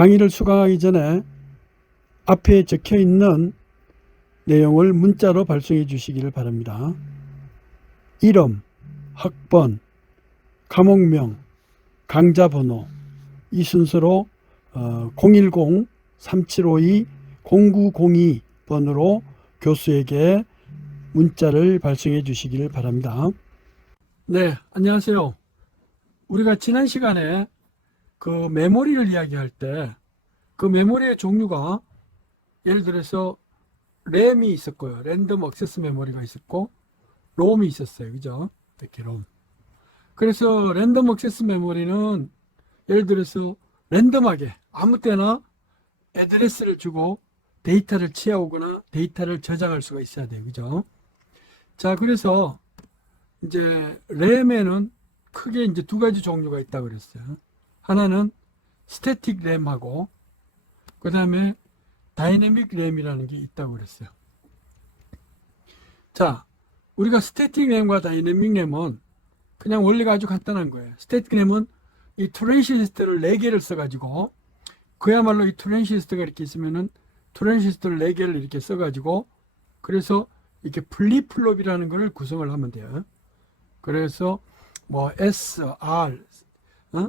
강의를 수강하기 전에 앞에 적혀 있는 내용을 문자로 발송해 주시기를 바랍니다. 이름, 학번, 과목명, 강좌 번호 이 순서로 010-3752-0902번으로 교수에게 문자를 발송해 주시기를 바랍니다. 네, 안녕하세요. 우리가 지난 시간에 그 메모리를 이야기할 때 그 메모리의 종류가 예를 들어서 램이 있었고요. 랜덤 액세스 메모리가 있었고 롬이 있었어요. 그죠? 이렇게 롬. 그래서 랜덤 액세스 메모리는 예를 들어서 랜덤하게 아무 때나 애드레스를 주고 데이터를 취하오거나 데이터를 저장할 수가 있어야 돼요. 그죠? 자, 그래서 이제 램에는 크게 이제 두 가지 종류가 있다고 그랬어요. 하나는 스태틱 램하고 그 다음에 다이내믹 램이라는 게 있다고 그랬어요. 자, 우리가 스태틱 램과 다이내믹 램은 그냥 원리가 아주 간단한 거예요. 스태틱 램은 이 트랜시스터를 4개를 써가지고 그야말로 이 트랜시스터가 이렇게 있으면은 트랜시스터를 4개를 이렇게 써가지고 그래서 이렇게 플립플롭이라는 걸 구성을 하면 돼요. 그래서 뭐 S, R,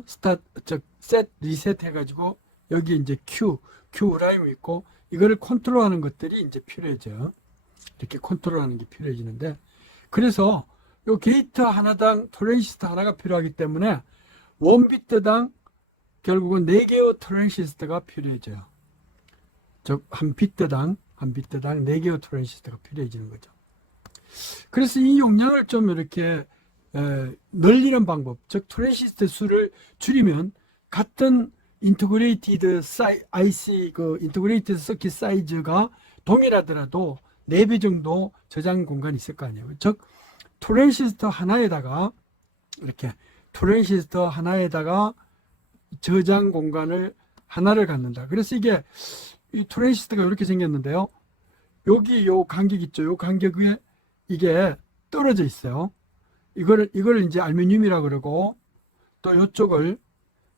스타트, 셋, 리셋 해가지고 여기 이제 Q 라임이 있고 이거를 컨트롤하는 것들이 이제 필요해져요. 이렇게 컨트롤하는 게 필요해지는데 그래서 요 게이트 하나당 트랜시스터 하나가 필요하기 때문에 1비트당 결국은 4개의 트랜시스터가 필요해져요. 즉 한 비트당 4개의 트랜시스터가 필요해지는 거죠. 그래서 이 용량을 좀 이렇게 늘리는 방법, 즉 트랜시스터 수를 줄이면 같은 인터그레이티드 IC 그 인터그레이티드 서킷 사이즈가 동일하더라도 4배 정도 저장 공간이 있을 거 아니에요. 즉 트랜시스터 하나에다가 이렇게 트랜시스터 하나에다가 저장 공간을 하나를 갖는다. 그래서 이게 이 트랜시스터가 이렇게 생겼는데요. 여기 요 간격 있죠. 요 간격에 이게 떨어져 있어요. 이걸 이제 알루미늄이라 그러고 또 이쪽을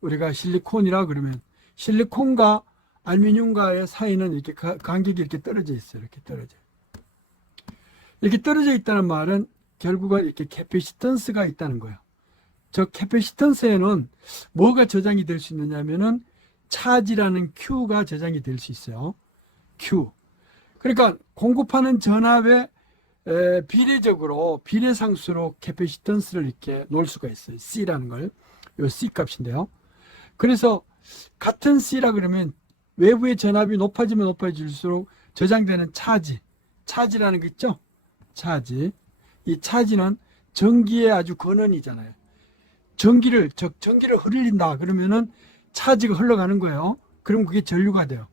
우리가 실리콘이라 그러면 실리콘과 알루미늄과의 사이는 이렇게 간격이 이렇게 떨어져 있어요. 이렇게 떨어져 있다는 말은 결국은 이렇게 캐패시턴스가 있다는 거예요. 저 캐패시턴스에는 뭐가 저장이 될 수 있느냐면은 차지라는 Q가 저장이 될 수 있어요. Q. 그러니까 공급하는 전압에 비례적으로 비례상수로 캐패시턴스를 이렇게 놓을 수가 있어요. C라는 걸. 요 C 값인데요. 그래서 같은 C라 그러면 외부의 전압이 높아지면 높아질수록 저장되는 차지라는 거 있죠? 차지. 이 차지는 전기의 아주 근원이잖아요. 전기를 흘린다 그러면은 차지가 흘러가는 거예요. 그럼 그게 전류가 돼요.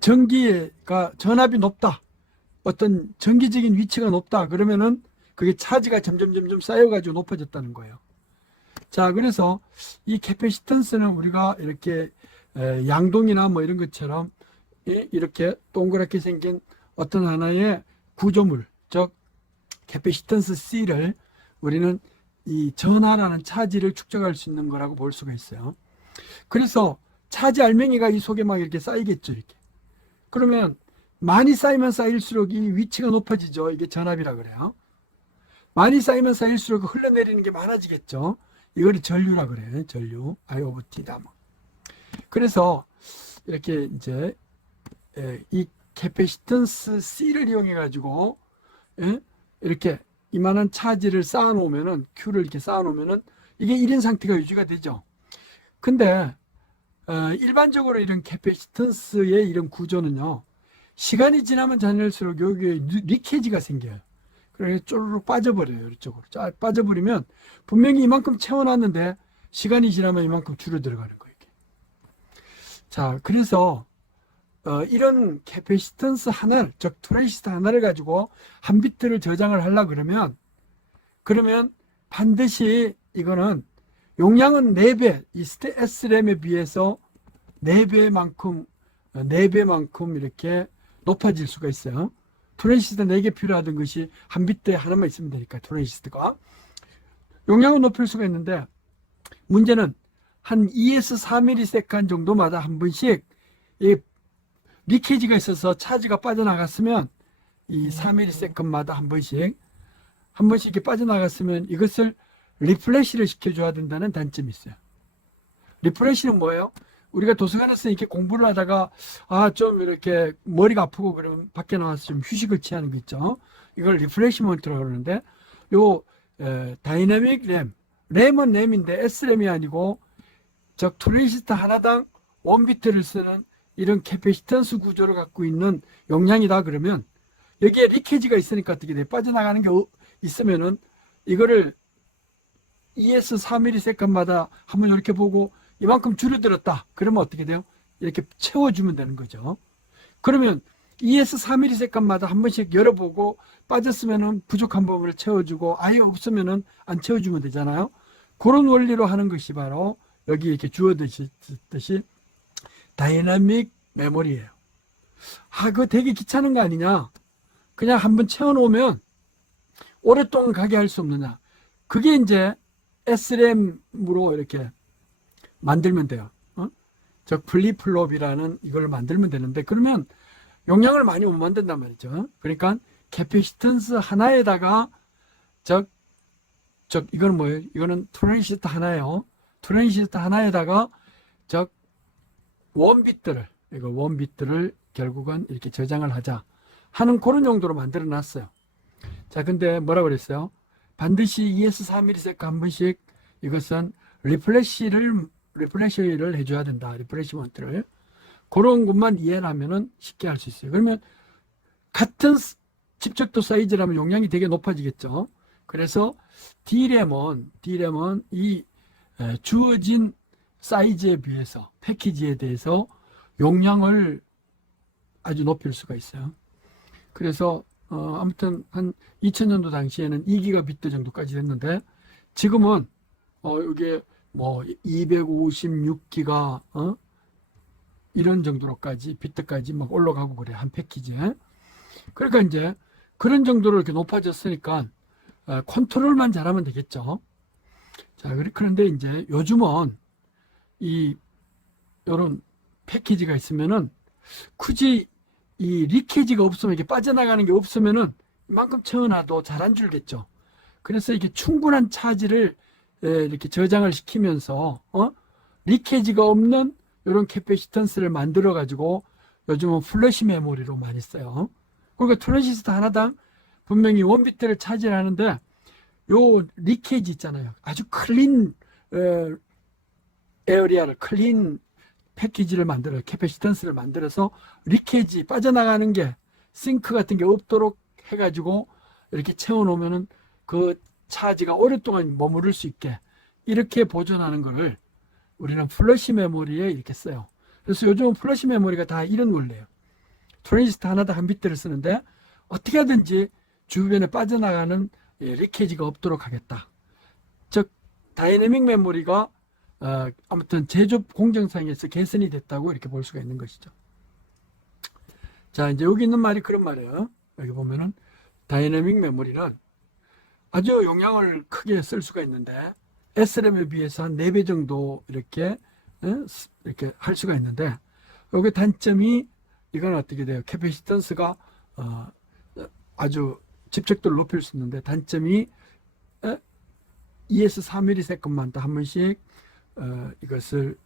전기가 전압이 높다. 어떤 전기적인 위치가 높다. 그러면은 그게 차지가 점점 쌓여가지고 높아졌다는 거예요. 자, 그래서 이 캐패시턴스는 우리가 이렇게 양동이나 뭐 이런 것처럼 이렇게 동그랗게 생긴 어떤 하나의 구조물, 즉 캐패시턴스 C를 우리는 이 전하라는 차지를 축적할 수 있는 거라고 볼 수가 있어요. 그래서 차지 알맹이가 이 속에 막 이렇게 쌓이겠죠. 이렇게. 그러면 많이 쌓이면 쌓일수록 이 위치가 높아지죠. 이게 전압이라 그래요. 많이 쌓이면 쌓일수록 흘러내리는 게 많아지겠죠. 이걸 전류라 그래요. 전류. I over T다. 그래서 이렇게 이제 이 캐패시턴스 C를 이용해 가지고 이렇게 이만한 차지를 쌓아 놓으면은 Q를 이렇게 쌓아 놓으면은 이게 1인 상태가 유지가 되죠. 근데 일반적으로 이런 캐패시턴스의 이런 구조는요. 시간이 지나면 지날수록 여기에 리케지가 생겨요. 그래서 쪼르륵 빠져버려요. 이쪽으로. 빠져버리면 분명히 이만큼 채워놨는데 시간이 지나면 이만큼 줄어들어가는 거예요. 자, 그래서 이런 캐패시턴스 하나를, 즉 트랜시스터 하나를 가지고 한 비트를 저장을 하려 그러면 반드시 이거는 용량은 4배, 이 SRAM에 비해서 4배만큼 이렇게 높아질 수가 있어요. 트랜시스터 4개 필요하던 것이 한 비트에 하나만 있으면 되니까 트랜시스터가 용량은 높일 수가 있는데 문제는 한 2에서 4ms 정도마다 한 번씩 이 리케이지가 있어서 차지가 빠져나갔으면 이 4ms마다 한 번씩 이렇게 빠져나갔으면 이것을 리플래시를 시켜줘야 된다는 단점이 있어요. 리프레시는 뭐예요? 우리가 도서관에서 이렇게 공부를 하다가 좀 이렇게 머리가 아프고 그러면 밖에 나와서 좀 휴식을 취하는 거 있죠. 이걸 리프레시먼트라고 그러는데 요 다이내믹 램은 램인데 S램이 아니고 즉 트랜지스터 하나당 1비트를 쓰는 이런 캐패시턴스 구조를 갖고 있는 용량이다 그러면 여기에 리케이지가 있으니까 어떻게 돼? 빠져나가는 게 있으면은 이거를 2에서 4ms마다 한번 이렇게 보고 이만큼 줄어들었다. 그러면 어떻게 돼요? 이렇게 채워주면 되는 거죠. 그러면 2에서 4ms마다 한 번씩 열어보고 빠졌으면 부족한 부분을 채워주고 아예 없으면 안 채워주면 되잖아요. 그런 원리로 하는 것이 바로 여기 이렇게 주어졌듯이 다이내믹 메모리예요. 그거 되게 귀찮은 거 아니냐? 그냥 한번 채워놓으면 오랫동안 가게 할 수 없느냐? 그게 이제 SRAM으로 이렇게 만들면 돼요. 즉 플립플롭이라는 이걸 만들면 되는데 그러면 용량을 많이 못 만든단 말이죠. 그러니까 캐패시턴스 하나에다가 이거는 뭐예요? 이거는 트랜지스터 하나예요. 트랜지스터 하나에다가 원비트를 결국은 이렇게 저장을 하자 하는 그런 용도로 만들어 놨어요. 자, 근데 뭐라고 그랬어요? 반드시 2에서 4ms 한 번씩 이것은 리플래시를 해줘야 된다. 리플래시먼트를. 그런 것만 이해를 하면은 쉽게 할 수 있어요. 그러면 같은 집적도 사이즈라면 용량이 되게 높아지겠죠. 그래서 D램은 이 주어진 사이즈에 비해서 패키지에 대해서 용량을 아주 높일 수가 있어요. 그래서 아무튼 한 2000년도 당시에는 2기가비트 정도까지 됐는데 지금은 이게 뭐 256기가 이런 정도로까지 비트까지 막 올라가고 그래 한 패키지에. 그러니까 이제 그런 정도로 이렇게 높아졌으니까 컨트롤만 잘하면 되겠죠. 자, 그런데 이제 요즘은 이런 패키지가 있으면은 굳이 이 리케이지가 없으면 이게 빠져나가는 게 없으면은 이만큼 채워놔도 잘 안 줄겠죠. 그래서 이게 충분한 차지를 이렇게 저장을 시키면서 리케이지가 없는 이런 캐패시턴스를 만들어 가지고 요즘은 플래시 메모리로 많이 써요. 그러니까 트랜지스터 하나당 분명히 1비트를 차지하는데 요 리케이지 있잖아요. 아주 클린 에어리아를 클린 패키지를 만들어 캐패시턴스를 만들어서 리케이지 빠져나가는 게 싱크 같은 게 없도록 해가지고 이렇게 채워놓으면은 그 차지가 오랫동안 머무를 수 있게 이렇게 보존하는 거를 우리는 플래시 메모리에 이렇게 써요. 그래서 요즘은 플래시 메모리가 다 이런 원리예요. 트랜지스터 하나당 한 비트를 쓰는데 어떻게 하든지 주변에 빠져나가는 리케이지가 없도록 하겠다. 즉 다이내믹 메모리가 아무튼 제조 공정상에서 개선이 됐다고 이렇게 볼 수가 있는 것이죠. 자, 이제 여기 있는 말이 그런 말이에요. 여기 보면은 다이내믹 메모리는 아주 용량을 크게 쓸 수가 있는데 SRAM에 비해서 한 4배 정도 이렇게 할 수가 있는데 여기 단점이 이건 어떻게 돼요? 캐패시턴스가 아주 집적도를 높일 수 있는데 단점이 2에서 4ms만 한 번씩 이것을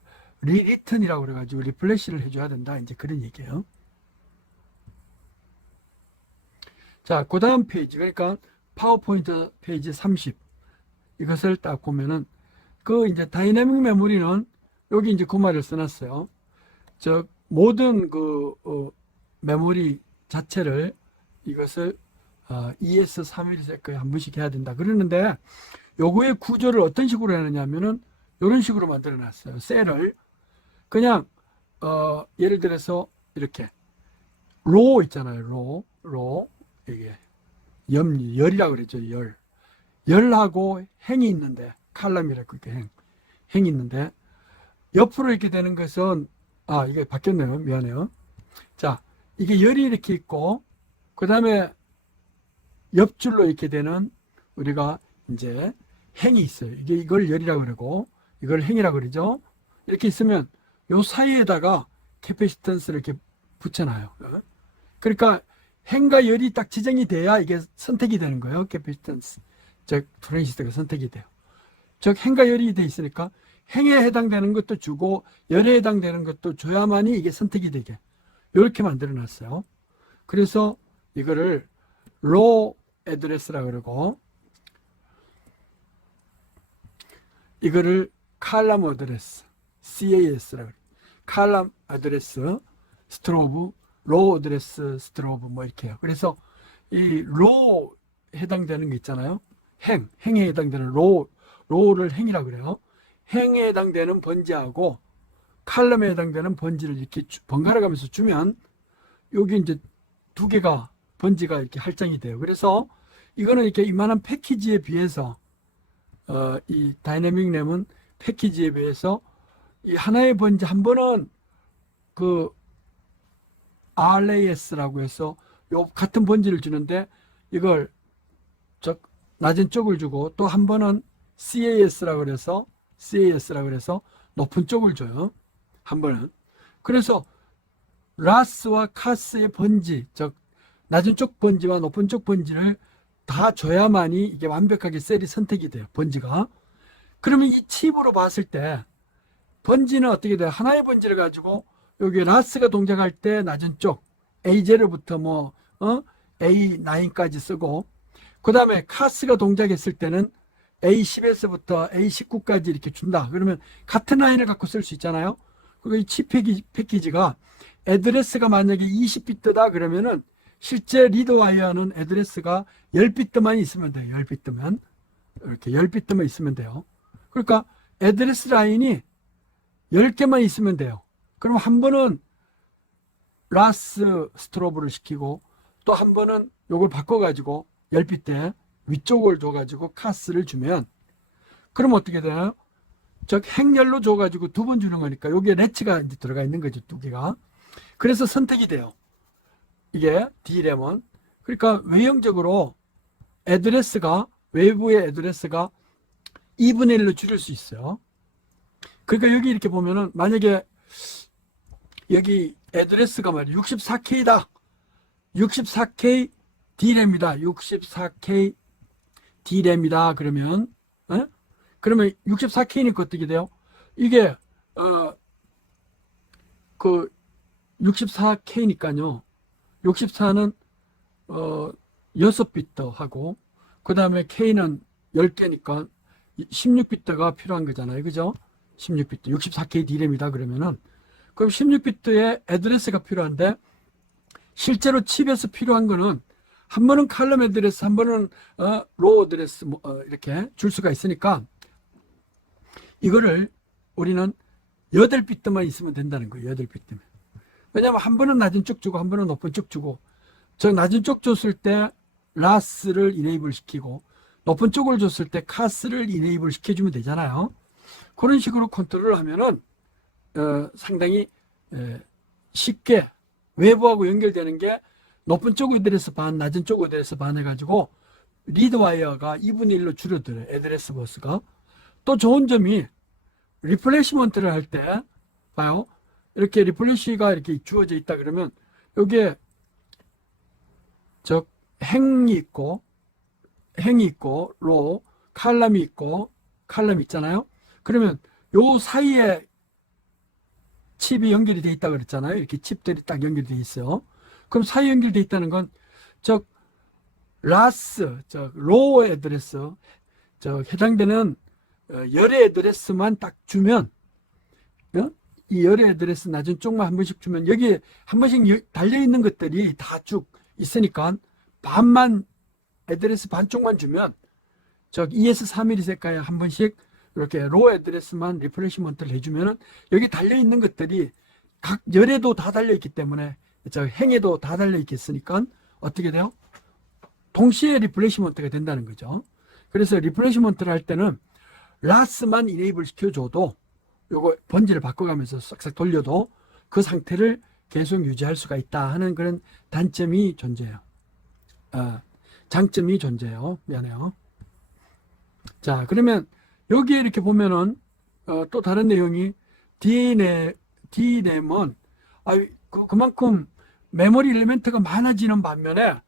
리턴이라고 그래가지고 리플래시를 해줘야 된다. 이제 그런 얘기예요. 자, 그 다음 페이지, 그러니까 파워포인트 페이지 30 이것을 딱 보면은 그 이제 다이내믹 메모리는 여기 이제 그 말을 써놨어요. 즉 모든 그 메모리 자체를 이것을 2에서 3ms에 한 번씩 해야 된다. 그러는데 요거의 구조를 어떤 식으로 하느냐면은 이런 식으로 만들어 놨어요. 셀을 그냥 예를 들어서 이렇게 로 있잖아요. 로 이게 열이라고 그랬죠. 열하고 행이 있는데 칼럼이라고 이렇게 행이 있는데 옆으로 이렇게 되는 것은 이게 바뀌었네요. 미안해요. 자, 이게 열이 이렇게 있고 그 다음에 옆줄로 이렇게 되는 우리가 이제 행이 있어요. 이걸 열이라고 그러고 이걸 행이라고 그러죠. 이렇게 있으면 요 사이에다가 캐패시턴스를 이렇게 붙여놔요. 그러니까 행과 열이 딱 지정이 돼야 이게 선택이 되는 거예요. 캐패시턴스, 즉 트랜지스터가 선택이 돼요. 즉 행과 열이 돼 있으니까 행에 해당되는 것도 주고 열에 해당되는 것도 줘야만이 이게 선택이 되게 이렇게 만들어 놨어요. 그래서 이거를 로우 애드레스라고 그러고, 이거를 칼럼 어드레스, CAS라고 그래요. 칼럼 어드레스 스트로브, 로우 어드레스 스트로브 뭐 이렇게 해요. 그래서 이 로우 해당되는 거 있잖아요. 행에 해당되는 로우를 행이라고 그래요. 행에 해당되는 번지하고 칼럼에 해당되는 번지를 이렇게 번갈아 가면서 주면 여기 이제 두 개가 번지가 이렇게 할장이 돼요. 그래서 이거는 이렇게 이만한 패키지에 비해서 이 다이내믹 램은 패키지에 비해서 이 하나의 번지 한 번은 그 RAS라고 해서 요 같은 번지를 주는데 이걸 낮은 쪽을 주고 또 한 번은 CAS라고 그래서 높은 쪽을 줘요. 한 번은. 그래서 라스와 카스의 번지, 즉 낮은 쪽 번지와 높은 쪽 번지를 다 줘야만이 이게 완벽하게 셀이 선택이 돼요. 번지가. 그러면 이 칩으로 봤을 때 번지는 어떻게 돼요? 하나의 번지를 가지고 여기 라스가 동작할 때 낮은 쪽 A0부터 A9까지 쓰고, 그 다음에 카스가 동작했을 때는 A10에서부터 A19까지 이렇게 준다. 그러면 같은 라인을 갖고 쓸 수 있잖아요. 그리고 이 칩 패키지가 애드레스가 만약에 20비트다 그러면은 실제 리드 와이어는 애드레스가 10비트만 있으면 돼요. 10비트만. 이렇게 10비트만 있으면 돼요. 그러니까 애드레스 라인이 10개만 있으면 돼요. 그럼 한 번은 라스 스트로브를 시키고 또 한 번은 요걸 바꿔가지고 10비트 위쪽을 줘가지고 카스를 주면, 그럼 어떻게 되나요? 즉 행렬로 줘가지고 두 번 주는 거니까 여기에 레치가 이제 들어가 있는 거죠. 두 개가. 그래서 선택이 돼요. 이게 D램은. 그러니까 외형적으로 애드레스가, 외부의 애드레스가 2분의 1로 줄일 수 있어요. 그러니까 여기 이렇게 보면은 만약에 여기 애드레스가 말이야 64K다. 64K D램이다. 64K D램이다. 그러면 그러면 64K니까 어떻게 돼요? 이게 그 64K니까요. 64는 6비트 하고 그 다음에 K는 10개니까 16비트가 필요한 거잖아요. 그죠? 16비트. 64K D램이다 그러면은, 그럼 16비트의 애드레스가 필요한데 실제로 칩에서 필요한 거는 한 번은 칼럼 애드레스, 한 번은 로우 애드레스 이렇게 줄 수가 있으니까 이거를 우리는 8비트만 있으면 된다는 거예요. 8비트면. 왜냐하면 한 번은 낮은 쪽 주고 한 번은 높은 쪽 주고, 저 낮은 쪽 줬을 때 라스를 이네이블 시키고 높은 쪽을 줬을 때 카스를 이네이블 시켜주면 되잖아요. 그런 식으로 컨트롤을 하면은 상당히 쉽게 외부하고 연결되는 게 높은 쪽 애드레스 반, 낮은 쪽 애드레스 반 해가지고 리드 와이어가 2분의 1로 줄어들어요. 애드레스 버스가. 또 좋은 점이 리플레이시먼트를 할 때 봐요. 이렇게 리플레이시가 이렇게 주어져 있다 그러면 여기에 행이 있고 로우, 칼럼이 있고 칼럼 있잖아요. 그러면 요 사이에 칩이 연결이 돼 있다 그랬잖아요. 이렇게 칩들이 딱 연결이 돼 있어요. 그럼 사이 연결돼 있다는 건 라스, 로우 애드레스, 해당되는 열의 애드레스만 딱 주면, 이 열의 애드레스 낮은 쪽만 한 번씩 주면 여기에 한 번씩 달려있는 것들이 다 쭉 있으니까 반만, 애드레스 반쪽만 주면 2에서 3ms까지 한 번씩 이렇게 로우 애드레스만 리프레시먼트를 해주면은 여기 달려있는 것들이 각 열에도 다 달려있기 때문에 행에도 다 달려있겠으니까 어떻게 돼요? 동시에 리플레이시먼트가 된다는 거죠. 그래서 리플레이시먼트를 할 때는 라스만 이네이블 시켜줘도 요거 번지를 바꿔가면서 싹싹 돌려도 그 상태를 계속 유지할 수가 있다 하는 그런 단점이 존재해요. 장점이 존재해요. 미안해요. 자, 그러면 여기에 이렇게 보면은 또 다른 내용이 DRAM은 그만큼 메모리 엘리멘트가 많아지는 반면에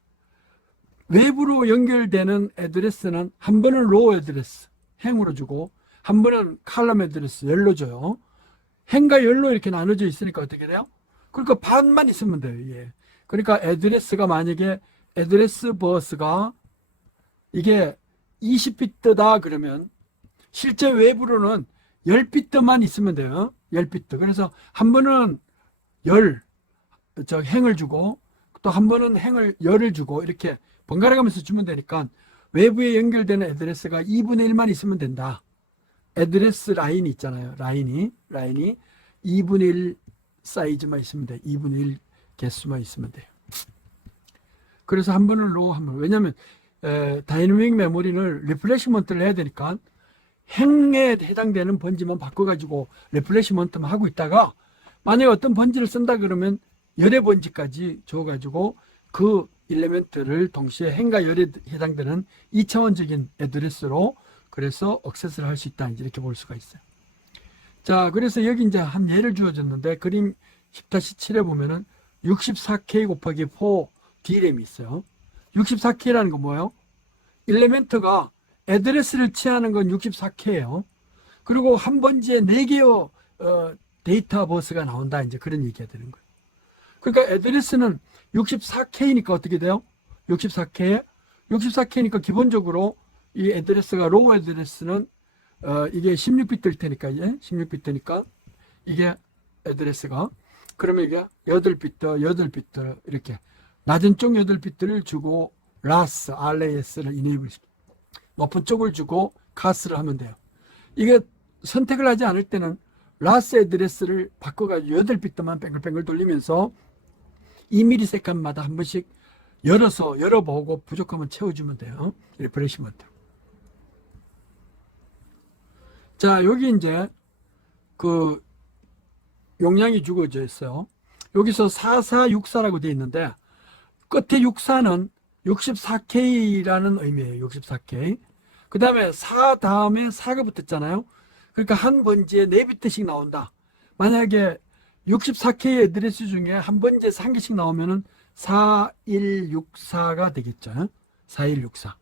외부로 연결되는 애드레스는 한 번은 로우 애드레스 행으로 주고 한 번은 칼럼 애드레스 열로 줘요. 행과 열로 이렇게 나눠져 있으니까 어떻게 돼요? 그러니까 반만 있으면 돼요. 예. 그러니까 애드레스가 만약에 애드레스 버스가 이게 20비트다 그러면 실제 외부로는 10비트만 있으면 돼요. 10비트. 그래서 한 번은 행을 주고 또 한 번은 열을 주고 이렇게 번갈아 가면서 주면 되니까 외부에 연결되는 애드레스가 2분의 1만 있으면 된다. 애드레스 라인이 있잖아요. 라인이 2분의 1 사이즈만 있으면 돼. 2분의 1 개수만 있으면 돼요. 그래서 한 번은 로우 한 번. 왜냐하면 다이내믹 메모리는 리플레시먼트를 해야 되니까 행에 해당되는 번지만 바꿔가지고 리플레시먼트만 하고 있다가 만약에 어떤 번지를 쓴다 그러면 열의 번지까지 줘가지고 그 일레멘트를 동시에 행과 열에 해당되는 2차원적인 애드레스로 그래서 액세스를 할 수 있다 이렇게 볼 수가 있어요. 자, 그래서 여기 이제 한 예를 주어졌는데 그림 10-7에 보면은 64K 곱하기 4 DRAM이 있어요. 64K라는 건 뭐예요? 일레멘트가 애드레스를 취하는 건 64K예요. 그리고 한 번지에 4개의 데이터 버스가 나온다 이제 그런 얘기가 되는 거예요. 그러니까 애드레스는 64K니까 어떻게 돼요? 64K니까 기본적으로 이 애드레스가 로우 애드레스는 이게 16비트일 테니까 16비트니까 이게 애드레스가 그러면 이게 8비트 이렇게 낮은 쪽 8비트를 주고 RAS를 이네이블 시키고 높은 쪽을 주고 CAS를 하면 돼요. 이게 선택을 하지 않을 때는 RAS 애드레스를 바꿔가지고 8비트만 뱅글뱅글 돌리면서 2ms마다 한 번씩 열어보고 부족하면 채워주면 돼요. 리프레시먼트. 자, 여기 이제 그 용량이 주어져 있어요. 여기서 4464라고 되어 있는데 끝에 64는 64K라는 의미예요. 64K. 그 다음에 4 다음에 4가 붙었잖아요. 그러니까 한 번지에 4비트씩 나온다. 만약에 64K 애드레스 중에 한 번지에 1개씩 나오면은 4164가 되겠죠. 4164.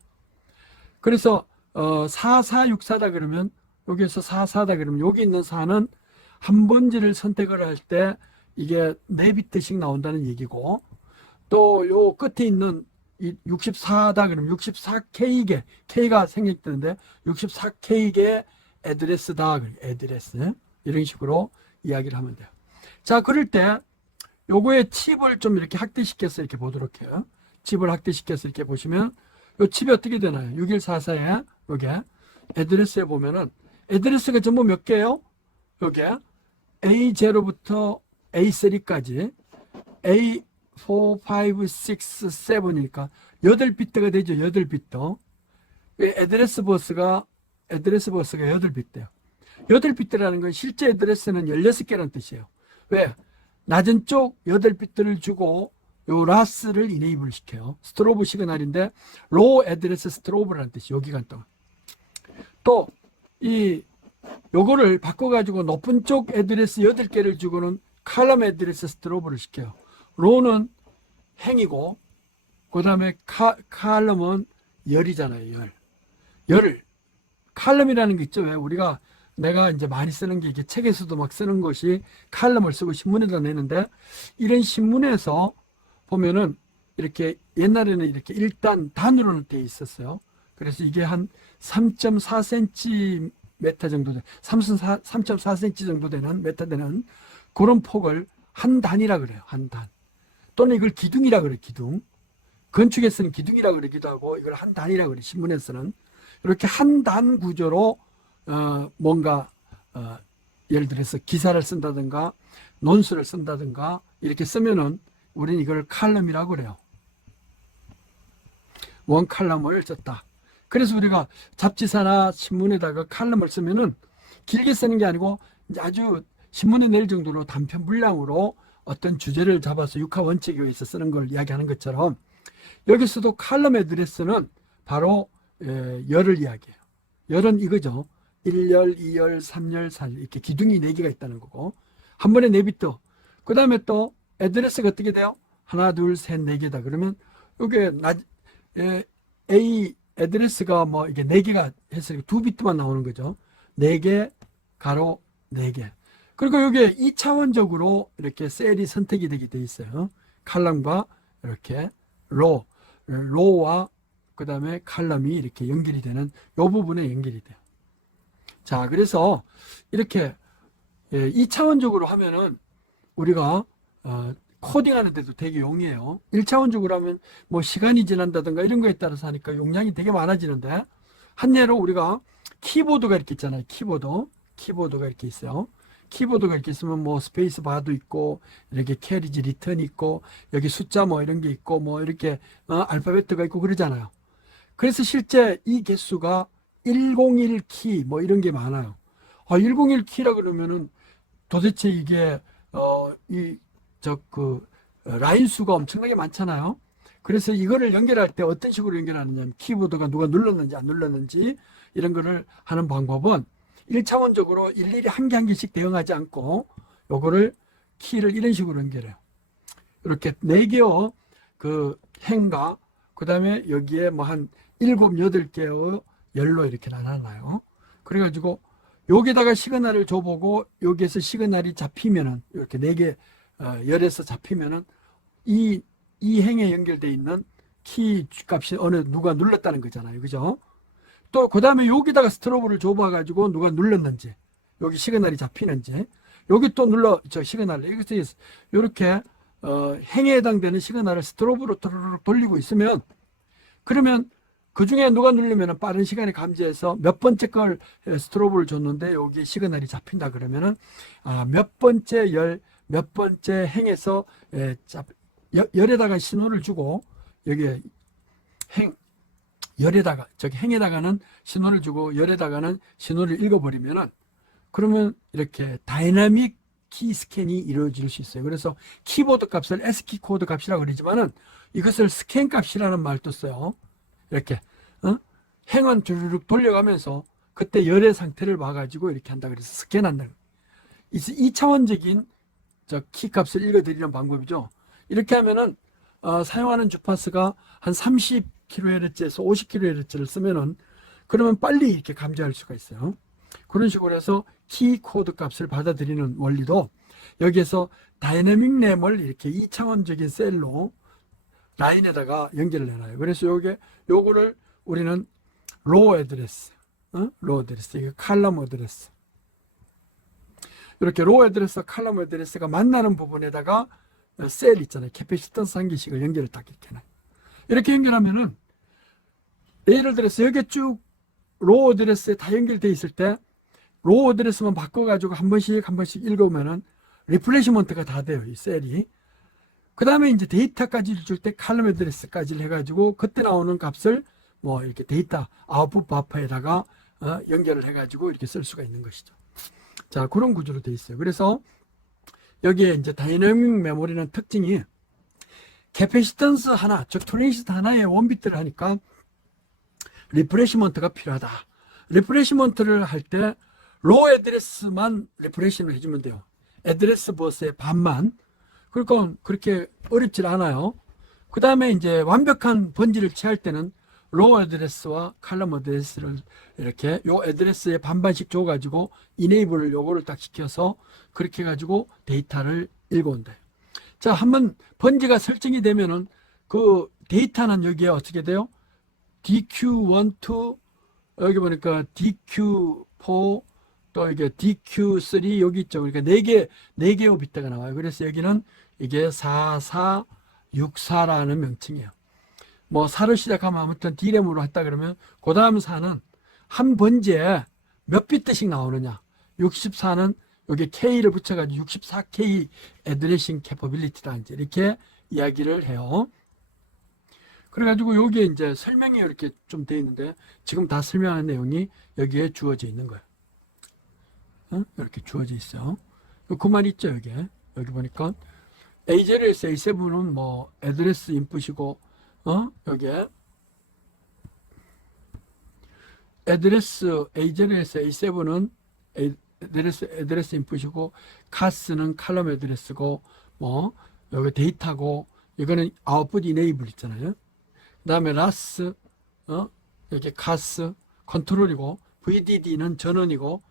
그래서 4464다 그러면 여기에서 44다 그러면 여기 있는 4는 한 번지를 선택을 할 때 이게 4비트씩 나온다는 얘기고 또 요 끝에 있는 64다 그러면 64K개 K가 생겼는데 64K개 애드레스다. 애드레스 이런 식으로 이야기를 하면 돼요. 자, 그럴 때 요거의 칩을 좀 이렇게 확대시켜서 이렇게 보도록 해요. 칩을 확대시켜서 이렇게 보시면 요 칩이 어떻게 되나요? 6144에 요게 애드레스에 보면은 애드레스가 전부 몇 개예요? 요게 A0부터 A3까지 A4, 5, 6, 7이니까 8비트가 되죠. 8비트. 애드레스 버스가 8비트예요. 8비트라는 건 실제 애드레스는 16개라는 뜻이에요. 왜? 낮은 쪽 8비트를 주고 요 라스를 이네이블 시켜요. 스트로브 시그널인데 로우 애드레스 스트로브라는 뜻이 요 기간 동안. 또 요거를 바꿔가지고 높은 쪽 애드레스 8개를 주고는 칼럼 애드레스 스트로브를 시켜요. 로우는 행이고 그 다음에 칼럼은 열이잖아요. 열을 칼럼이라는 게 있죠. 왜 내가 이제 많이 쓰는 게 이게 책에서도 막 쓰는 것이 칼럼을 쓰고 신문에다 내는데 이런 신문에서 보면은 이렇게 옛날에는 이렇게 일단 단으로는 되어 있었어요. 그래서 이게 한 3.4cm 정도 3.4cm 정도 되는 메타 되는 그런 폭을 한 단이라 그래요. 한 단. 또는 이걸 기둥이라 그래요. 기둥. 건축에서는 기둥이라 그러기도 하고 이걸 한 단이라 그래요. 신문에서는. 이렇게 한 단 구조로 뭔가 예를 들어서 기사를 쓴다든가 논술을 쓴다든가 이렇게 쓰면은 우리는 이걸 칼럼이라고 그래요. 원 칼럼을 썼다. 그래서 우리가 잡지사나 신문에다가 칼럼을 쓰면은 길게 쓰는 게 아니고 아주 신문에 낼 정도로 단편 분량으로 어떤 주제를 잡아서 육하 원칙에 의해서 쓰는 걸 이야기하는 것처럼 여기서도 칼럼 애드레스는 바로 열을 이야기해요. 열은 이거죠. 1열, 2열, 3열, 4열 이렇게 기둥이 4개가 있다는 거고 한 번에 4비트. 그 다음에 또 애드레스가 어떻게 돼요? 하나, 둘, 셋, 4개다. 그러면 이게 A 애드레스가 뭐 이게 4개가 해서 2비트만 나오는 거죠. 4개, 가로 4개. 그리고 이게 2차원적으로 이렇게 셀이 선택이 되게 돼 있어요. 칼럼과 이렇게 로와 그 다음에 칼럼이 이렇게 연결이 되는 이 부분에 연결이 돼요. 자, 그래서 이렇게 2차원적으로 하면은 우리가 코딩하는 데도 되게 용이해요. 1차원적으로 하면 뭐 시간이 지난다든가 이런 거에 따라서 하니까 용량이 되게 많아지는데 한 예로 우리가 키보드가 이렇게 있잖아요. 키보드가 이렇게 있어요. 키보드가 이렇게 있으면 뭐 스페이스 바도 있고 이렇게 캐리지 리턴이 있고 여기 숫자 뭐 이런 게 있고 뭐 이렇게 알파벳가 있고 그러잖아요. 그래서 실제 이 개수가 101키 뭐 이런 게 많아요. 101키라 그러면은 도대체 이게 라인 수가 엄청나게 많잖아요. 그래서 이거를 연결할 때 어떤 식으로 연결하느냐, 키보드가 누가 눌렀는지 안 눌렀는지 이런 거를 하는 방법은 1차원적으로 일일이 한 개 한 개씩 대응하지 않고 요거를 키를 이런 식으로 연결해요. 이렇게 4개의 그 행과 그 다음에 여기에 뭐 한 7, 8개의 열로 이렇게 나눠놔요. 그래가지고 여기다가 시그널을 줘보고 여기에서 시그널이 잡히면은 이렇게 4개 열에서 잡히면은 이 행에 연결되어 있는 키 값이 누가 눌렀다는 거잖아요. 그죠? 또 그 다음에 여기다가 스트로브를 줘봐가지고 누가 눌렀는지 여기 시그널이 잡히는지 여기 또 시그널을 여기서 이렇게 행에 해당되는 시그널을 스트로브로 돌리고 있으면 그러면 그 중에 누가 누르면 빠른 시간에 감지해서 몇 번째 걸 스트로브를 줬는데 여기 시그널이 잡힌다 그러면은 몇 번째 몇 번째 행에서 열에다가 신호를 주고 여기 행에다가는 신호를 주고 열에다가는 신호를 읽어버리면은 그러면 이렇게 다이나믹 키 스캔이 이루어질 수 있어요. 그래서 키보드 값을 ASCII 코드 값이라고 그러지만은 이것을 스캔 값이라는 말도 써요. 이렇게 행은 주르륵 돌려가면서 그때 열의 상태를 봐가지고 이렇게 한다 그래서 스캔한다. 2차원적인 키 값을 읽어드리는 방법이죠. 이렇게 하면은 사용하는 주파수가 한 30kHz에서 50kHz를 쓰면은 그러면 빨리 이렇게 감지할 수가 있어요. 그런 식으로 해서 키 코드 값을 받아들이는 원리도 여기에서 다이내믹 램을 이렇게 2차원적인 셀로 라인에다가 연결을 해놔요. 그래서 요거를 우리는 로우 애드레스, 이게 칼럼 애드레스. 이렇게 로우 애드레스, 칼럼 애드레스가 만나는 부분에다가 셀 있잖아요. 캐패시턴스 한 개씩을 연결을 딱 이렇게 해놔요. 이렇게 연결하면은 예를 들어서 여기 쭉 로우 애드레스에 다 연결되어 있을 때 로우 애드레스만 바꿔가지고 한 번씩 읽으면은 리플레이시먼트가 다 돼요. 이 셀이. 그 다음에 이제 데이터까지 줄 때 칼럼 애드레스까지 해가지고 그때 나오는 값을 뭐 이렇게 데이터 아웃풋 버퍼에다가 연결을 해가지고 이렇게 쓸 수가 있는 것이죠. 자, 그런 구조로 되어 있어요. 그래서 여기에 이제 다이내믹 메모리는 특징이 캐패시턴스 하나, 즉 트랜지스터 하나에 원비트를 하니까 리프레시먼트가 필요하다. 리프레시먼트를 할 때 로우 애드레스만 리프레시를 해주면 돼요. 애드레스 버스의 반만. 그러니까 그렇게 어렵질 않아요. 그 다음에 이제 완벽한 번지를 취할 때는 로우 애드레스와 칼럼 애드레스를 이렇게 요 애드레스에 반반씩 줘가지고 이네이블을 요거를 딱 시켜서 그렇게 해가지고 데이터를 읽어온다. 자, 한번 번지가 설정이 되면은 그 데이터는 여기에 어떻게 돼요? DQ1, 2, 여기 보니까 DQ4, 또 이게 DQ3 여기 있죠. 그러니까 4개의 비트가 나와요. 그래서 여기는 이게 4464라는 명칭이에요. 뭐 4를 시작하면 아무튼 D램으로 했다 그러면 그 다음 4는 한 번지에 몇 비트씩 나오느냐. 64는 여기 K를 붙여가지고 64K 애드레싱 캐퍼빌리티다 이렇게 이야기를 해요. 그래가지고 여기에 이제 설명이 이렇게 좀 되어 있는데 지금 다 설명하는 내용이 여기에 주어져 있는 거예요. 이렇게 주어져 있어요. 그 말 있죠, 여기 보니까 A0에서 A7은 뭐 애드레스 인풋이고 여기에 애드레스 A0에서 A7은 애드레스 인풋이고, 카스는 칼럼 애드레스고, 뭐 여기 데이터고, 이거는 아웃풋 이네이블 있잖아요. 그 다음에 라스, 이렇게 카스 컨트롤이고, VDD는 전원이고,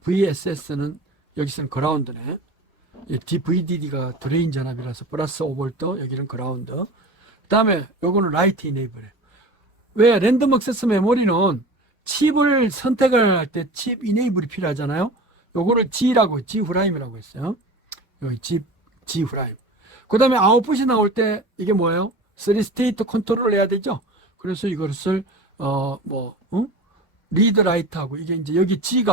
VSS는 여기서는 그라운드네. VDD가 드레인 전압이라서 플러스 5V, 여기는 그라운드. 그 다음에 요거는 라이트 이네이블이에요. 왜? 랜덤 액세스 메모리는 칩을 선택을 할 때 칩 이네이블이 필요하잖아요. 요거를 G 프라임이라고 했어요. 여기 G 프라임. 그 다음에 아웃풋이 나올 때 이게 뭐예요? 3스테이트 컨트롤을 해야 되죠. 그래서 이것을 리드 라이트하고, 이게 이제 여기 G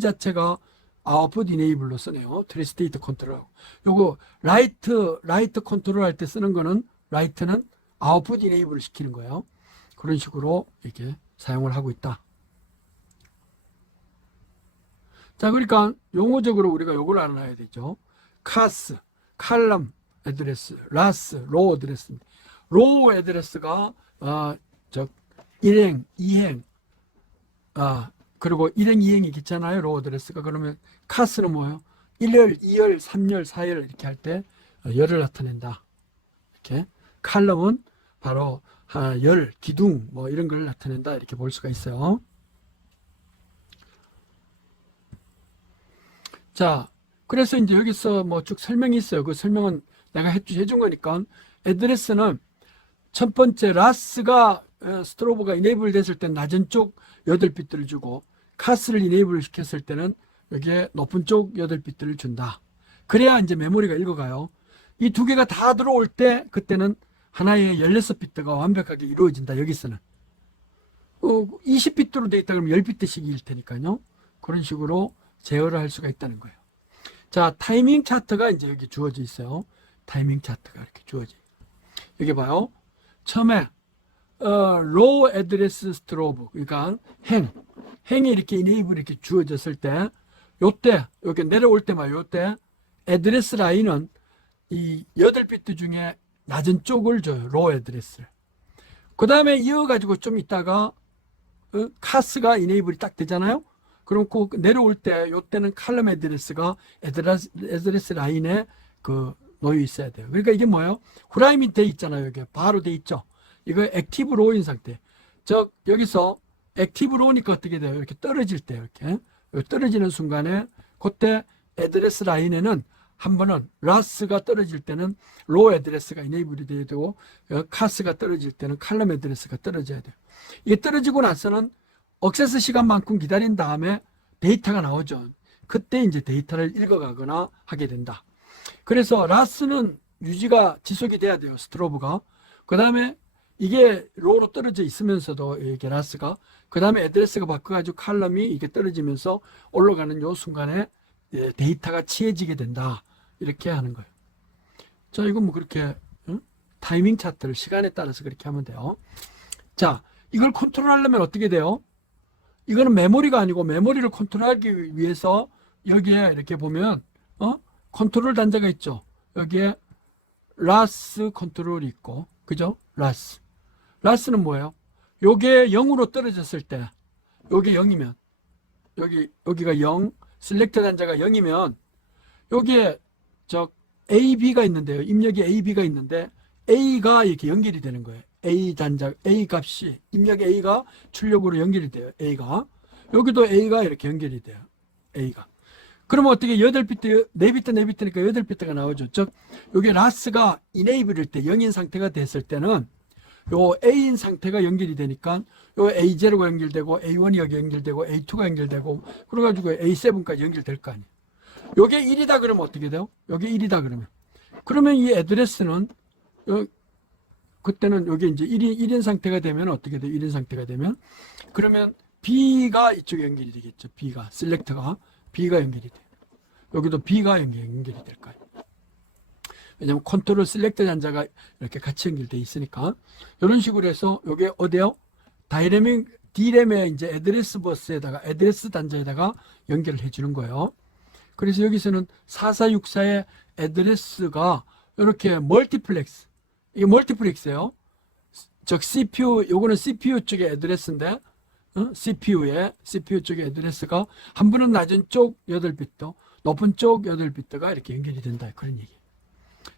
자체가 아웃풋 이네이블로 쓰네요. 3스테이트 컨트롤하고. 요거 라이트 컨트롤 할 때 쓰는 거는, 라이트는 아웃풋 이네이블을 시키는 거예요. 그런 식으로 이렇게 사용을 하고 있다. 자, 그러니까 용어적으로 우리가 요걸 알아놔야 되죠. 카스, 칼럼 애드레스, 라스, 로우 애드레스. 로우 애드레스가 일행, 이행, 그리고 일행, 이행이 있잖아요. 로우 애드레스가. 그러면 카스는 뭐예요? 1열, 2열, 3열, 4열 이렇게 할 때 열을 나타낸다. 이렇게. 칼럼은 바로 열, 기둥 뭐 이런 걸 나타낸다. 이렇게 볼 수가 있어요. 자, 그래서 이제 여기서 뭐 쭉 설명이 있어요. 그 설명은 내가 해준 거니까. 애드레스는 첫 번째 라스가 스트로브가 이네이블 됐을 때 낮은 쪽 8비트를 주고, 카스를 이네이블 시켰을 때는 여기에 높은 쪽 8비트를 준다. 그래야 이제 메모리가 읽어가요. 이 두 개가 다 들어올 때 그때는 하나의 16비트가 완벽하게 이루어진다. 여기서는 20비트로 되어 있다 그러면 10비트씩일 테니까요. 그런 식으로 제어를 할 수가 있다는 거예요. 자, 타이밍 차트가 이제 여기 주어져 있어요. 타이밍 차트가 이렇게 주어져. 여기 봐요. 처음에 로우 애드레스 스트로브, 그러니까 행이 이렇게 이네이블 이렇게 주어졌을 때, 요때 이렇게 내려올 때만 요때 애드레스 라인은 이 8비트 중에 낮은 쪽을 줘요. 로우 애드레스를. 그 다음에 이어가지고 좀 있다가 카스가 이네이블이 딱 되잖아요. 그럼 그 내려올 때 요때는 칼럼 애드레스가 애드레스 라인에 놓여 있어야 돼요. 그러니까 이게 뭐예요? 프라임이 돼 있잖아요. 여기 바로 돼 있죠. 이거 액티브 로우인 상태. 여기서 액티브 로우니까 어떻게 돼요? 이렇게 떨어질 때 이렇게 떨어지는 순간에 그때 애드레스 라인에는 한 번은 라스가 떨어질 때는 로우 애드레스가 이네이블이 돼야 되고, 카스가 떨어질 때는 칼럼 애드레스가 떨어져야 돼요. 이게 떨어지고 나서는 억세스 시간만큼 기다린 다음에 데이터가 나오죠. 그때 이제 데이터를 읽어가거나 하게 된다. 그래서 라스는 유지가 지속이 돼야 돼요. 스트로브가. 그 다음에 이게 로우로 떨어져 있으면서도 이게 라스가, 그 다음에 애드레스가 바꿔가지고 칼럼이 이게 떨어지면서 올라가는 요 순간에 데이터가 취해지게 된다. 이렇게 하는 거예요. 자, 이건 뭐 그렇게 타이밍 차트를 시간에 따라서 그렇게 하면 돼요. 자, 이걸 컨트롤하려면 어떻게 돼요? 이거는 메모리가 아니고, 메모리를 컨트롤하기 위해서 여기에 이렇게 보면 컨트롤 단자가 있죠. 여기에 라스 컨트롤이 있고, 그죠? 라스는 뭐예요? 요게 0으로 떨어졌을 때, 요게 0이면 여기가 0, 셀렉트 단자가 0이면 여기에 A, B가 있는데요. 입력이 A, B가 있는데 A가 이렇게 연결이 되는 거예요. A 값이, 입력 A가 출력으로 연결이 돼요. A가. 여기도 A가 이렇게 연결이 돼요. A가. 그러면 어떻게 8비트, 4비트니까 8비트가 나오죠. 여기 라스가 이네이블일 때 0인 상태가 됐을 때는 요 A인 상태가 연결이 되니까 요 A0가 연결되고, A1이 여기 연결되고, A2가 연결되고, 그래가지고 A7까지 연결될 거 아니에요. 요게 1이다 그러면 어떻게 돼요? 요게 1이다 그러면 이 애드레스는 그때는 요게 이제 1인 상태가 되면 어떻게 돼요? 1인 상태가 되면 그러면 B가 이쪽에 연결이 되겠죠. B가 셀렉터가 B가 연결이 돼요. 여기도 B가 연결이 될 거예요. 왜냐면 컨트롤 셀렉터 단자가 이렇게 같이 연결되어 있으니까. 이런 식으로 해서 요게 어디요? D램의 이제 애드레스 버스에다가 애드레스 단자에다가 연결을 해주는 거예요. 그래서 여기서는 4464의 애드레스가 이렇게 멀티플렉스, 이게 멀티플렉스예요. 즉 CPU, 요거는 CPU 쪽의 애드레스인데, CPU 쪽의 애드레스가 한 번은 낮은 쪽 8비트, 높은 쪽 8비트가 이렇게 연결이 된다. 그런 얘기.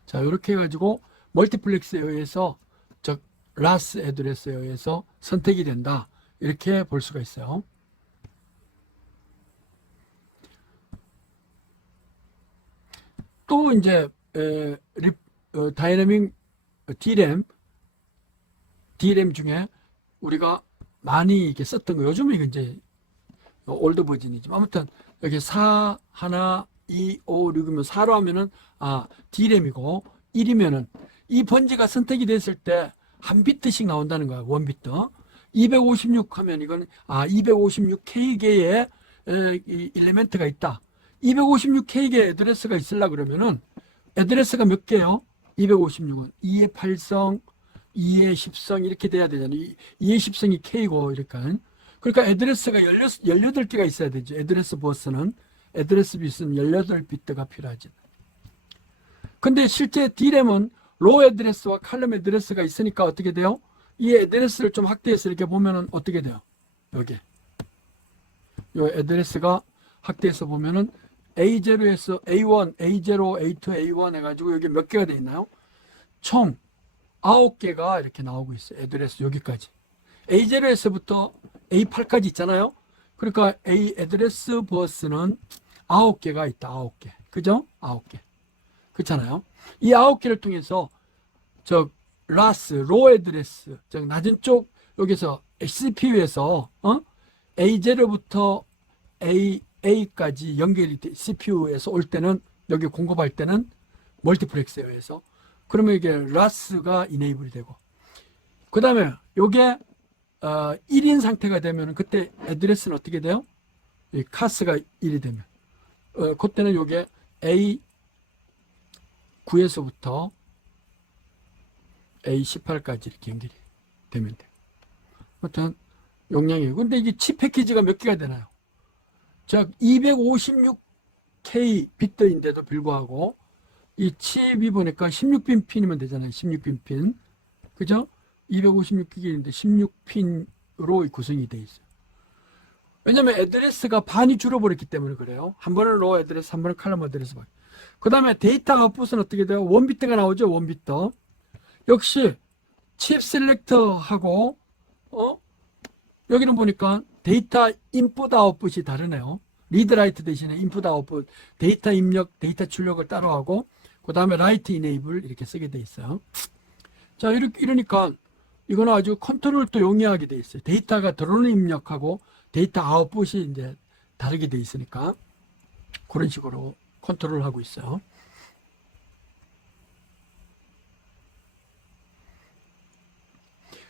자, 이렇게 해가지고 멀티플렉스에 의해서, 즉 라스 애드레스에 의해서 선택이 된다. 이렇게 볼 수가 있어요. 또 이제 다이내믹 DRAM 중에 우리가 많이 이렇게 썼던 거, 요즘은 이거 이제 올드 버전이지만 아무튼 여기 4, 하나, 2, 5, 6이면 4로 하면은 DRAM이고 1이면은 이 번지가 선택이 됐을 때 한 비트씩 나온다는 거야. 원 비트. 256 하면 이건 256K개의 일리멘트가 있다. 256K개 애드레스가 있으려 그러면은 애드레스가 몇 개요? 256은 2의 8성, 2의 10성 이렇게 돼야 되잖아요. 2의 10성이 K고 이렇게. 그러니까 애드레스가 18개가 있어야 되죠. 애드레스 버스는 애드레스 비트는 18비트가 필요하죠. 근데 실제 D램은 로우 애드레스와 칼럼 애드레스가 있으니까 어떻게 돼요? 이 애드레스를 좀 확대해서 이렇게 보면은 어떻게 돼요? 여기. 요 애드레스가 확대해서 보면은 A0에서 A1, A0, A2, A1 해가지고 여기 몇 개가 돼 있나요? 총 9개가 이렇게 나오고 있어요. 애드레스 여기까지. A0에서부터 A8까지 있잖아요. 그러니까 A 애드레스 버스는 9개가 있다. 9개. 그죠? 9개. 그렇잖아요. 이 9개를 통해서 라스, 로 애드레스, 즉 낮은 쪽 여기서 CPU에서 A0부터 A까지 연결이 CPU에서 올 때는 여기 공급할 때는 멀티플렉스에 의해서 그러면 이게 라스가 이네이블이 되고 그 다음에 요게 1인 상태가 되면 그때 애드레스는 어떻게 돼요? 이 카스가 1이 되면 그때는 요게 A9에서부터 A18까지 이렇게 연결이 되면 돼요. 아무튼 용량이에요. 근데 이게 칩 패키지가 몇 개가 되나요? 즉 256K 비트인데도 불구하고 이 칩이 보니까 16핀 핀이면 되잖아요. 16핀 핀. 그죠? 256기가인데 16핀으로 구성이 되어 있어요. 왜냐면 애드레스가 반이 줄어버렸기 때문에 그래요. 한 번은 로우 애드레스, 한 번은 칼럼 애드레스. 그 다음에 데이터 아웃풋은 어떻게 돼요? 원비트가 나오죠. 원비트. 역시 칩 셀렉터하고 여기는 보니까 데이터 인풋 아웃풋이 다르네요. 리드 라이트 대신에 인풋 아웃풋 데이터 입력, 데이터 출력을 따로 하고 그 다음에 라이트 이네이블 이렇게 쓰게 돼 있어요. 자, 이러니까 이거는 아주 컨트롤도 용이하게 돼 있어요. 데이터가 들어오는 입력하고 데이터 아웃풋이 이제 다르게 돼 있으니까 그런 식으로 컨트롤 하고 있어요.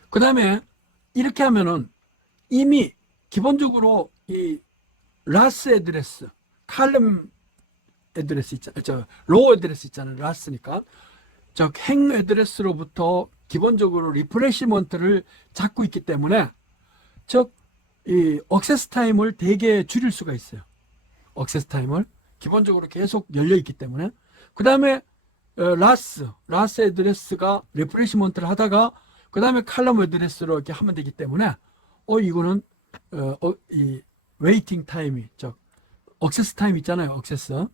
그 다음에 이렇게 하면은 이미 기본적으로 이 라스 애드레스, 칼럼 애드레스 있잖아요. 로우 애드레스 있잖아요. 라스니까. 행 애드레스로부터 기본적으로 리프레시먼트를 잡고 있기 때문에 이 액세스 타임을 되게 줄일 수가 있어요. 액세스 타임을 기본적으로 계속 열려 있기 때문에. 그 다음에 라스 애드레스가 리프레시먼트를 하다가 그 다음에 칼럼 애드레스로 이렇게 하면 되기 때문에 이거는 이 웨이팅 타임이 액세스 타임 있잖아요. 액세스.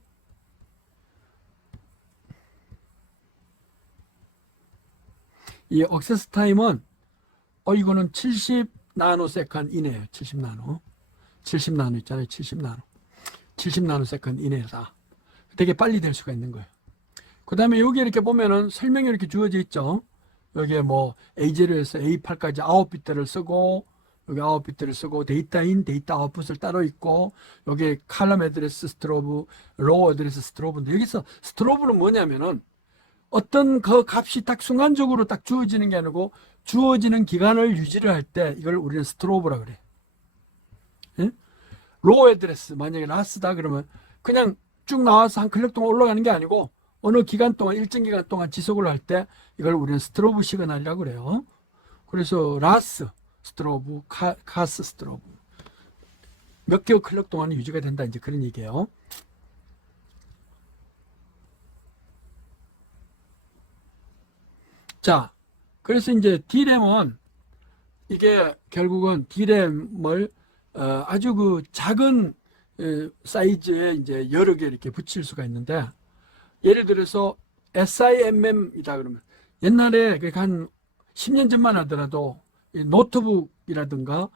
이 액세스 타임은 이거는 70 나노세컨드 이내예요. 70 나노. 70 나노 있잖아요. 70 나노. 70 나노세컨드 이내다. 되게 빨리 될 수가 있는 거예요. 그 다음에 여기 이렇게 보면은 설명이 이렇게 주어져 있죠. 여기에 뭐 A0에서 A8까지 9비트를 쓰고 여기 9비트를 쓰고 데이터 인, 데이터 아웃풋을 따로 있고 여기 칼럼 애드레스 스트로브, 로우 애드레스 스트로브인데 여기서 스트로브는 뭐냐면은 어떤 그 값이 딱 순간적으로 딱 주어지는 게 아니고 주어지는 기간을 유지를 할 때 이걸 우리는 스트로브라 그래. 예? 로우 애드레스 만약에 라스다 그러면 그냥 쭉 나와서 한 클럭 동안 올라가는 게 아니고 어느 기간 동안 일정 기간 동안 지속을 할 때 이걸 우리는 스트로브 시그널이라고 그래요. 그래서 라스 스트로브, 카스 스트로브 몇 개월 클럭 동안 유지가 된다 이제 그런 얘기예요. 자, 그래서 이제 D램은 이게 결국은 D램을 아주 그 작은 사이즈에 이제 여러 개 이렇게 붙일 수가 있는데, 예를 들어서 SIMM이다 그러면 옛날에 한 10년 전만 하더라도 이 노트북이라든가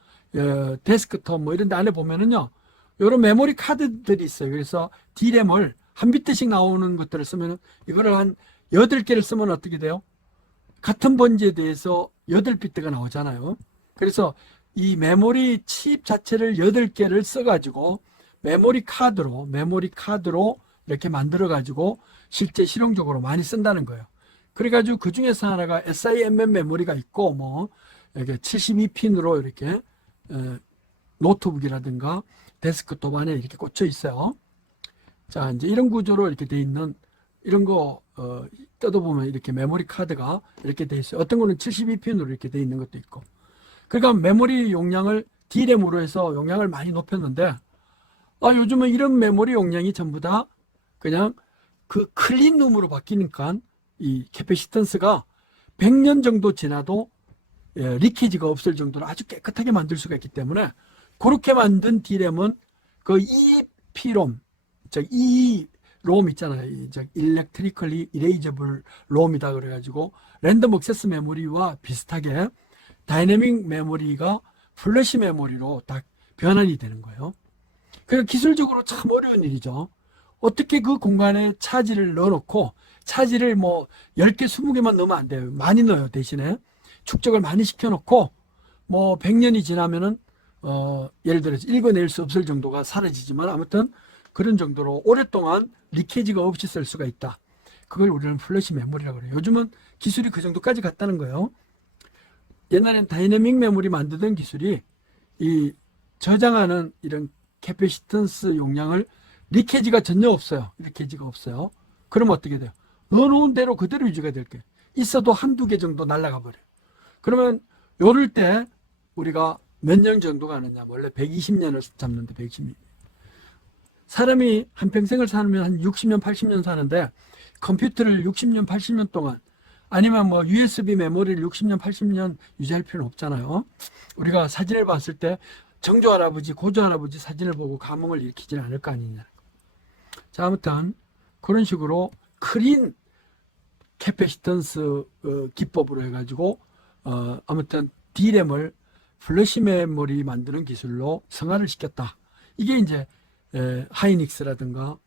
데스크톱 뭐 이런 데 안에 보면은요, 이런 메모리 카드들이 있어요. 그래서 D램을 한 비트씩 나오는 것들을 쓰면은, 이거를 한 8개를 쓰면 어떻게 돼요? 같은 번지에 대해서 8비트가 나오잖아요. 그래서 이 메모리 칩 자체를 8개를 써가지고 메모리 카드로 이렇게 만들어가지고 실제 실용적으로 많이 쓴다는 거예요. 그래가지고 그 중에서 하나가 SIMM 메모리가 있고, 뭐, 이렇게 72핀으로 이렇게 노트북이라든가 데스크톱 안에 이렇게 꽂혀 있어요. 자, 이제 이런 구조로 이렇게 돼 있는, 이런 거 뜯어보면 이렇게 메모리 카드가 이렇게 돼 있어요. 어떤 거는 72핀으로 이렇게 돼 있는 것도 있고. 그러니까 메모리 용량을 D램으로 해서 용량을 많이 높였는데, 요즘은 이런 메모리 용량이 전부 다 그냥 그 클린룸으로 바뀌니까 이 캐패시턴스가 100년 정도 지나도 리케이지가 없을 정도로 아주 깨끗하게 만들 수가 있기 때문에, 그렇게 만든 D램은 그 EP롬, 즉 EROM 있잖아요. Electrically Erasable ROM이다 그래가지고 랜덤 액세스 메모리와 비슷하게 다이내믹 메모리가 플래시 메모리로 딱 변환이 되는 거예요. 그러니까 기술적으로 참 어려운 일이죠. 어떻게 그 공간에 차지를 넣어놓고, 차지를 뭐 10개, 20개만 넣으면 안 돼요. 많이 넣어요. 대신에 축적을 많이 시켜놓고, 뭐 100년이 지나면은 예를 들어서 읽어낼 수 없을 정도가 사라지지만, 아무튼 그런 정도로 오랫동안 리케이지가 없이 쓸 수가 있다. 그걸 우리는 플래시 메모리라고 그래요. 요즘은 기술이 그 정도까지 갔다는 거예요. 옛날엔 다이내믹 메모리 만드던 기술이 이 저장하는 이런 캐패시턴스 용량을 리케이지가 전혀 없어요. 리케이지가 없어요. 그럼 어떻게 돼요? 넣어놓은 대로 그대로 유지가 될 거예요. 있어도 한두 개 정도 날아가 버려요. 그러면 요럴 때 우리가 몇 년 정도 가느냐? 원래 120년을 잡는데, 120년. 사람이 한평생을 살면 한 60년, 80년 사는데, 컴퓨터를 60년, 80년 동안, 아니면 뭐 USB 메모리를 60년, 80년 유지할 필요는 없잖아요. 우리가 사진을 봤을 때 정조 할아버지, 고조 할아버지 사진을 보고 감흥을 일으키지는 않을 거 아니냐. 자, 아무튼 그런 식으로 클린 캐패시턴스 기법으로 해가지고 아무튼 D램을 플래시 메모리 만드는 기술로 승화를 시켰다. 이게 이제 하이닉스라든가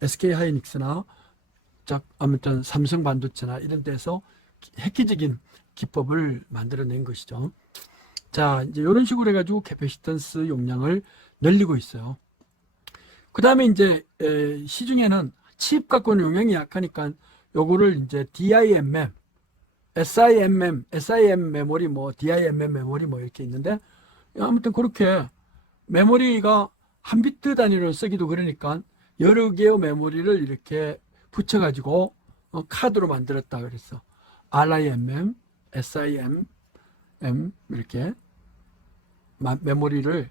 SK 하이닉스나 아무튼 삼성 반도체나 이런 데서 획기적인 기법을 만들어낸 것이죠. 자, 이제 이런 식으로 해가지고 캐패시턴스 용량을 늘리고 있어요. 그 다음에 이제 시중에는 칩 갖고는 용량이 약하니까 요거를 이제 DIMM, SIMM, SIM 메모리, 뭐 DIMM 메모리 뭐 이렇게 있는데, 아무튼 그렇게 메모리가 한 비트 단위로 쓰기도 그러니까 여러 개의 메모리를 이렇게 붙여가지고 카드로 만들었다 그랬어. RIMM, SIMM 이렇게 메모리를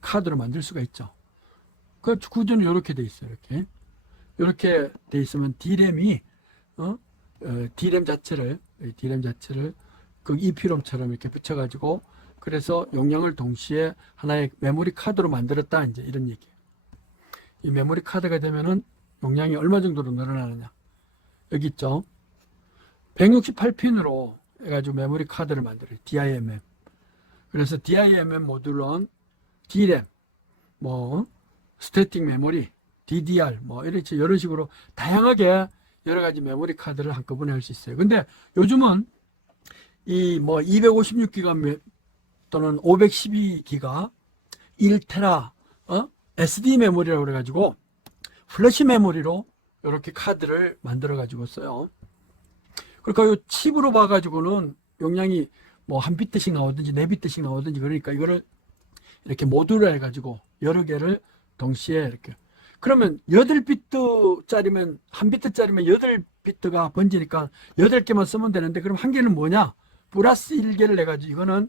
카드로 만들 수가 있죠. 그 구조는 이렇게 돼 있어요. 이렇게 돼 있으면 D램이 D램 자체를 그 EP롬처럼 이렇게 붙여가지고, 그래서 용량을 동시에 하나의 메모리 카드로 만들었다, 이제 이런 얘기예요. 이 메모리 카드가 되면은 용량이 얼마 정도로 늘어나느냐? 여기 있죠. 168핀으로 해가지고 메모리 카드를 만들어요. DIMM. 그래서 DIMM 모듈은 D램, 뭐 스태틱 메모리, DDR, 뭐 이렇게 이런 식으로 다양하게 여러 가지 메모리 카드를 한꺼번에 할 수 있어요. 근데 요즘은 이 뭐 256기가 또는 512기가 1테라 SD 메모리라고 그래가지고 플래시 메모리로 이렇게 카드를 만들어 가지고 써요. 그러니까 이 칩으로 봐가지고는 용량이 뭐 한 비트씩 나오든지 4비트씩 나오든지, 그러니까 이거를 이렇게 모듈을 해가지고 여러 개를 동시에 이렇게, 그러면 8비트짜리면, 한 비트짜리면 8비트가 번지니까 8개만 쓰면 되는데, 그럼 한 개는 뭐냐? 플러스 1개를 해가지고,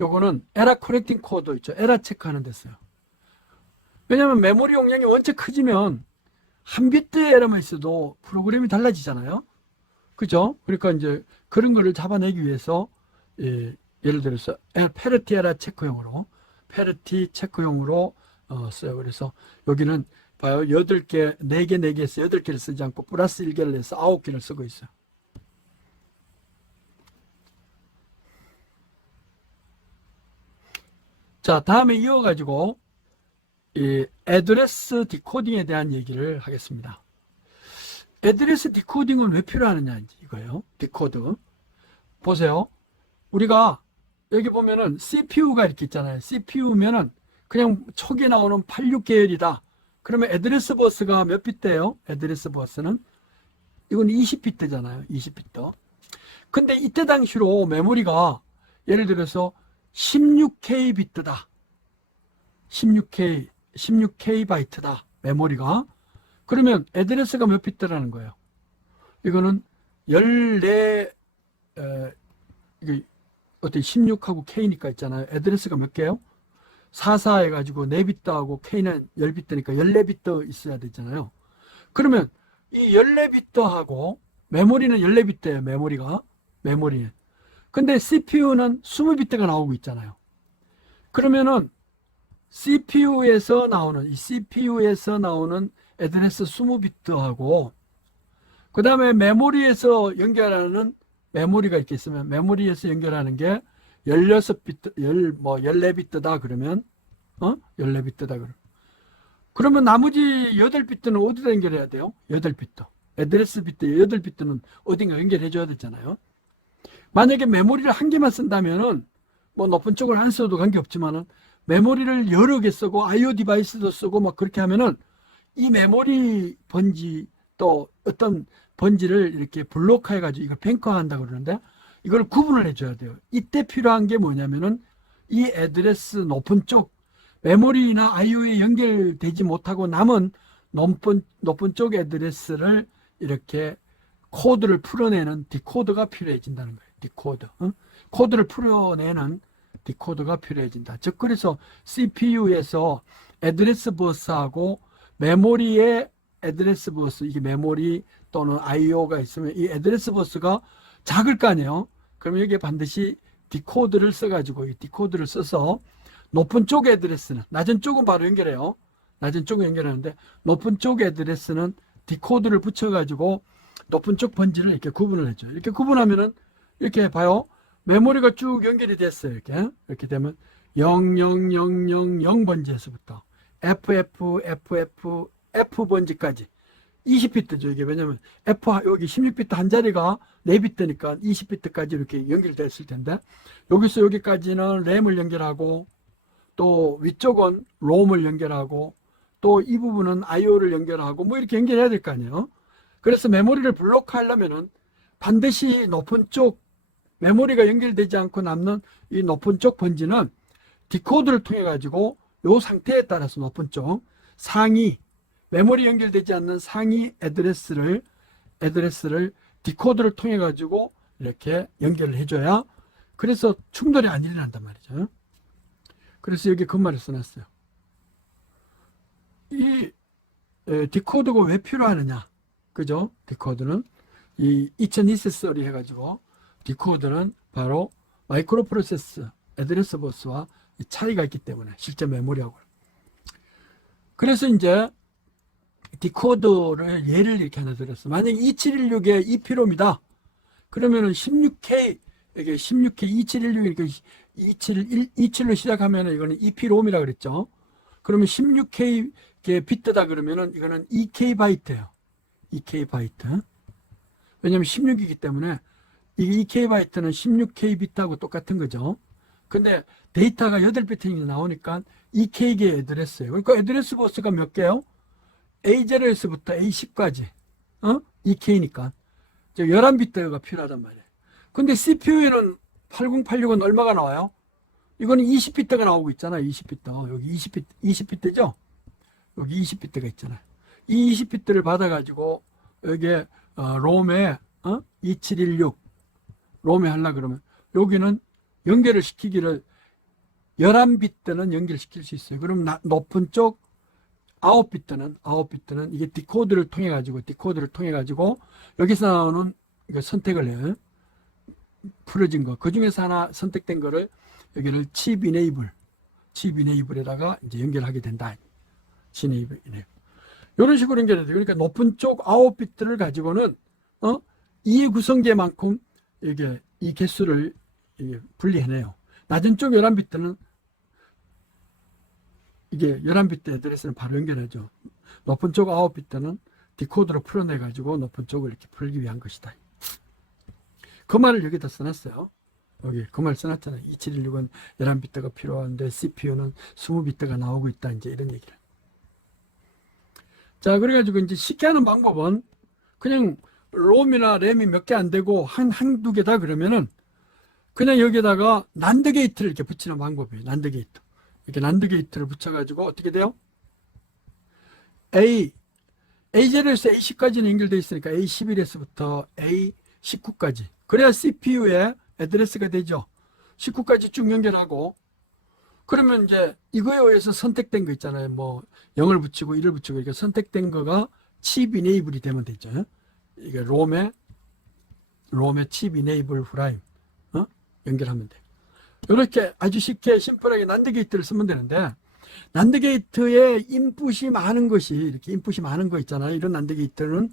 요거는 에러 커렉팅 코드 있죠. 에러 체크하는 데 써요. 왜냐면 메모리 용량이 원체 커지면 한 비트의 에러만 있어도 프로그램이 달라지잖아요. 그죠? 그러니까 이제 그런 거를 잡아내기 위해서 예를 들어서 페르티에라 페르티 체크용으로 써요. 그래서 여기는 봐요. 8개, 4개, 4개에서 8개를 쓰지 않고 플러스 1개를 해서 9개를 쓰고 있어요. 자, 다음에 이어가지고 이 애드레스 디코딩에 대한 얘기를 하겠습니다. 애드레스 디코딩은 왜 필요하느냐 이거예요. 디코드. 보세요. 우리가 여기 보면은 CPU가 이렇게 있잖아요. CPU면은 그냥 촉에 나오는 86계열이다. 그러면 애드레스 버스가 몇 비트예요? 애드레스 버스는 이건 20비트잖아요. 20비트. 근데 이때 당시로 메모리가 예를 들어서 16K 비트다. 16K 바이트다. 메모리가. 그러면 애드레스가 몇 비트라는 거예요? 이거는 14 이게 어떻게 16하고 K니까 있잖아요. 애드레스가 몇 개요? 44 해가지고 4비트하고 K는 10비트니까 14비트 있어야 되잖아요. 그러면 이 14비트하고 메모리는 14비트예요. 메모리. 근데 CPU는 20비트가 나오고 있잖아요. 그러면은 CPU에서 나오는 애드레스 20비트하고 그 다음에 메모리에서 연결하는 메모리가 이렇게 있으면 메모리에서 연결하는 게 16비트, 14비트다 그러면 14비트다 그러면 나머지 8비트는 어디다 연결해야 돼요? 8비트. 애드레스 비트 8비트는 어딘가 연결해 줘야 되잖아요. 만약에 메모리를 한 개만 쓴다면은 뭐 높은 쪽을 안 써도 관계없지만은 메모리를 여러 개 쓰고 IO 디바이스도 쓰고 막 그렇게 하면은 이 메모리 번지 또 어떤 번지를 이렇게 블록해 가지고 이걸 뱅커 한다고 그러는데 이걸 구분을 해줘야 돼요. 이때 필요한 게 뭐냐면은 이 애드레스 높은 쪽 메모리나 IO에 연결되지 못하고 남은 높은 쪽 애드레스를 이렇게 코드를 풀어내는 디코드가 필요해진다는 거예요. 디코드. 코드를 풀어내는 디코드가 필요해진다. 즉 그래서 CPU에서 애드레스 버스하고 메모리의 애드레스 버스, 이게 메모리 또는 IO가 있으면 이 애드레스 버스가 작을 거 아니에요. 그러면 여기에 반드시 디코드를 써가지고 이 디코드를 써서 높은 쪽 애드레스는, 낮은 쪽은 바로 연결해요. 낮은 쪽은 연결하는데 높은 쪽 애드레스는 디코드를 붙여가지고 높은 쪽 번지를 이렇게 구분을 해줘요. 이렇게 구분하면은 이렇게 봐요. 메모리가 쭉 연결이 됐어요. 이렇게 되면 00000 번지에서부터 F 번지까지 20비트죠. 이게 왜냐면 여기 16비트 한 자리가 4비트니까 20비트까지 이렇게 연결됐을 텐데 여기서 여기까지는 램을 연결하고 또 위쪽은 롬을 연결하고 또 이 부분은 IO를 연결하고 뭐 이렇게 연결해야 될 거 아니에요. 그래서 메모리를 블록하려면은 반드시 높은 쪽 메모리가 연결되지 않고 남는 이 높은 쪽 번지는 디코드를 통해 가지고 요 상태에 따라서 높은 쪽 상위 메모리 연결되지 않는 상위 애드레스를 디코드를 통해 가지고 이렇게 연결을 해줘야 그래서 충돌이 안 일어난단 말이죠. 그래서 여기 그 말을 써놨어요. 이 디코드가 왜 필요하느냐, 그죠? 디코드는 이 2002세서리 해가지고 디코드는 바로 마이크로 프로세스 애드레스 버스와 차이가 있기 때문에 실제 메모리하고. 그래서 이제 디코드를 예를 이렇게 하나 들었어. 만약에 2716에 EPROM이다. 그러면은 16K, 이게 16K 2716이니까 27로 시작하면은 이거는 EPROM이라 그랬죠. 그러면 16K 비트다 그러면은 이거는 2K 바이트예요. 2K 바이트. 왜냐면 16이기 때문에 이 2K 바이트는 16K 비트하고 똑같은 거죠. 근데 데이터가 8비트가 나오니까 2K의 애드레스예요. 그러니까 애드레스 버스가 몇 개요? A0에서부터 A10까지 2K니까 11비트가 필요하단 말이에요. 근데 CPU에는 8086은 얼마가 나와요? 이거는 20비트가 나오고 있잖아요. 20비트. 여기 20비트죠? 여기 20비트가 있잖아요. 이 20비트를 받아가지고 여기에 롬에 2716 롬에 하려고 그러면 여기는 연결을 시키기를 11비트는 연결시킬 수 있어요. 그럼 높은 쪽 9비트는 이게 디코드를 통해 가지고 여기서 나오는 선택을 해요. 풀어진 거, 그 중에서 하나 선택된 거를 여기를 칩 이네이블에다가 이제 연결하게 된다. 칩 이네이블. 이런 식으로 연결해야 돼요. 그러니까 높은 쪽 9비트를 가지고는 이의 구성계만큼 이게 이 개수를 분리해내요. 낮은 쪽 11비트는 이게 11비트 애드레스는 바로 연결하죠. 높은 쪽 9비트는 디코더로 풀어내 가지고 높은 쪽을 이렇게 풀기 위한 것이다. 그 말을 여기다 써놨어요. 여기 그 말 써놨잖아요. 2716은 11비트가 필요한데 CPU는 20비트가 나오고 있다. 이제 이런 얘기를. 자, 그래가지고 이제 쉽게 하는 방법은 그냥 롬이나 램이 몇 개 안 되고 한두 개다 그러면은 그냥 여기다가 난드 게이트를 이렇게 붙이는 방법이에요. 난드 게이트. 이렇게 난드 게이트를 붙여가지고 어떻게 돼요? A0에서 A10까지는 연결되어 있으니까 A11에서부터 A19까지. 그래야 CPU에 애드레스가 되죠. 19까지 쭉 연결하고, 그러면 이제 이거에 의해서 선택된 거 있잖아요. 뭐 0을 붙이고 1을 붙이고 이렇게 선택된 거가 칩 이네이블이 되면 되죠. 이게 롬의 칩 이네이블 프라임 연결하면 돼. 이렇게 아주 쉽게 심플하게 난드 게이트를 쓰면 되는데, 난드 게이트에 인풋이 많은 것이 이렇게 인풋이 많은 거 있잖아요. 이런 난드 게이트는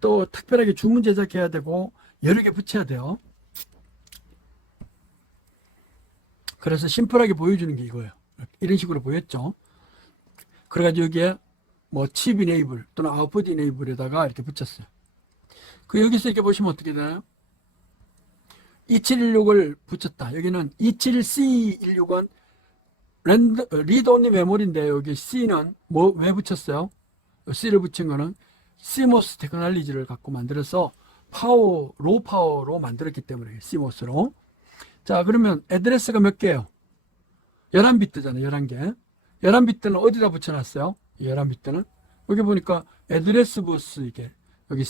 또 특별하게 주문 제작해야 되고 여러 개 붙여야 돼요. 그래서 심플하게 보여주는 게 이거예요. 이런 식으로 보였죠. 그래가지고 여기에 뭐 칩 이네이블 또는 아웃풋 이네이블에다가 이렇게 붙였어요. 그 여기서 이렇게 보시면 어떻게 되나요? 2716을 붙였다. 여기는 27C16은 리드 온리 메모리인데 여기 C는 뭐 왜 붙였어요? C를 붙인 거는 CMOS 테크놀로지를 갖고 만들어서 로우 파워로 만들었기 때문에 CMOS로. 자, 그러면 애드레스가 몇 개예요? 11비트잖아요. 11개. 11비트는 어디다 붙여놨어요? 11비트는 여기 보니까 애드레스 버스 이게 여기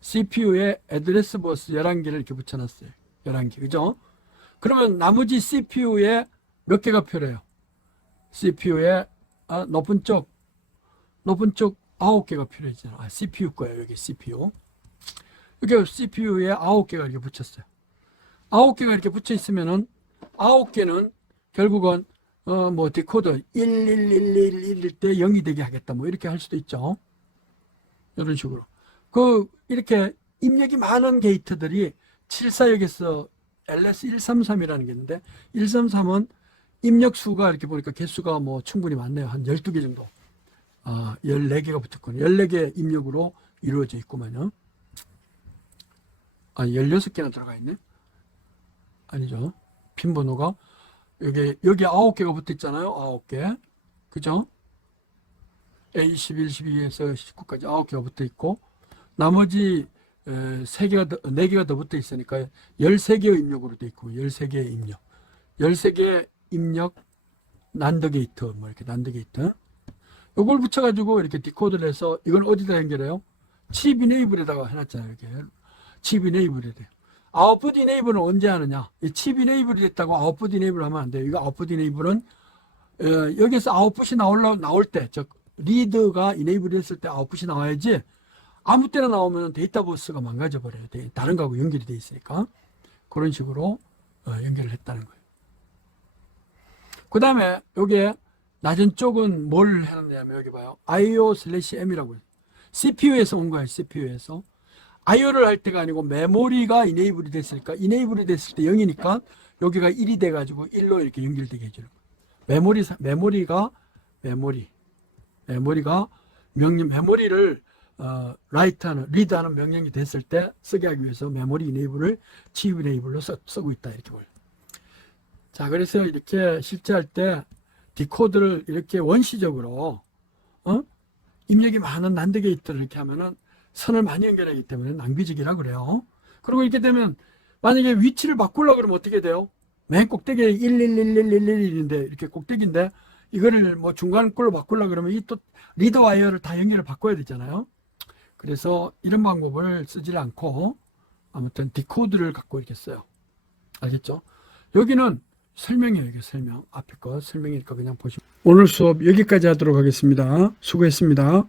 CPU에 애드레스 버스 11개를 이렇게 붙여놨어요. 11개. 그죠? 그러면 나머지 CPU에 몇 개가 필요해요? CPU에 높은 쪽 9개가 필요하잖아요. CPU 거예요. 여기 CPU. 여기 CPU에 9개가 이렇게 붙였어요. 9개가 이렇게 붙여 있으면은 9개는 결국은 뭐 디코더 11111일 때 0이 되게 하겠다. 뭐 이렇게 할 수도 있죠. 이런 식으로. 이렇게 입력이 많은 게이트들이 74역에서 LS133이라는 게 있는데 133은 입력 수가 이렇게 보니까 개수가 뭐 충분히 많네요. 한 12개 정도. 14개가 붙었군요. 14개 입력으로 이루어져 있구만요. 16개나 들어가 있네. 아니죠. 핀 번호가 여기 9개가 붙어 있잖아요. 9개. 그죠? A11, 12에서 19까지 9개가 붙어 있고 나머지 4개가 더 붙어 있으니까 13개의 입력으로 되어 있고 13개의 입력. 13개의 입력 난드 게이트 뭐 이렇게 난드 게이트. 이걸 붙여가지고 이렇게 디코드를 해서 이건 어디다 연결해요? 칩 이네이블에다가 해놨잖아요. 이렇게 칩 이네이블에 돼요. 아웃풋 이네이블은 언제 하느냐? 이 칩 이네이블이 됐다고 아웃풋 이네이블 하면 안 돼요. 이거 아웃풋 이네이블은 여기서 아웃풋이 나올 때, 즉 리드가 이네이블이 됐을 때 아웃풋이 나와야지 아무 때나 나오면 데이터 버스가 망가져 버려요. 다른 거하고 연결이 돼 있으니까. 그런 식으로 연결을 했다는 거예요. 그 다음에 여기에 낮은 쪽은 뭘 해놨냐면 여기 봐요. IO/M이라고 해요. CPU에서 온 거예요. CPU에서. IO를 할 때가 아니고 메모리가 이네이블이 됐으니까 이네이블이 됐을 때 0이니까 여기가 1이 돼가지고 1로 이렇게 연결되게 해주는 거예요. 메모리를 리드하는 명령이 됐을 때 쓰게 하기 위해서 메모리 이네이블을 칩 이네이블로 쓰고 있다 이렇게 보여요. 자, 그래서 이렇게 실제 할 때 디코드를 이렇게 원시적으로 입력이 많은 난드 게이트를 이렇게 하면은 선을 많이 연결하기 때문에 낭비적이라 그래요. 그리고 이렇게 되면 만약에 위치를 바꾸려고 그러면 어떻게 돼요? 맨 꼭대기에 1111111인데 이렇게 꼭대기인데 이거를 뭐 중간 걸로 바꾸려고 그러면 이 또 리더 와이어를 다 연결을 바꿔야 되잖아요. 그래서 이런 방법을 쓰지 않고 아무튼 디코드를 갖고 이렇게 써요. 알겠죠? 여기는 설명이에요. 이게 설명. 앞에 거 설명이니까 그냥 보시면. 오늘 수업 여기까지 하도록 하겠습니다. 수고했습니다.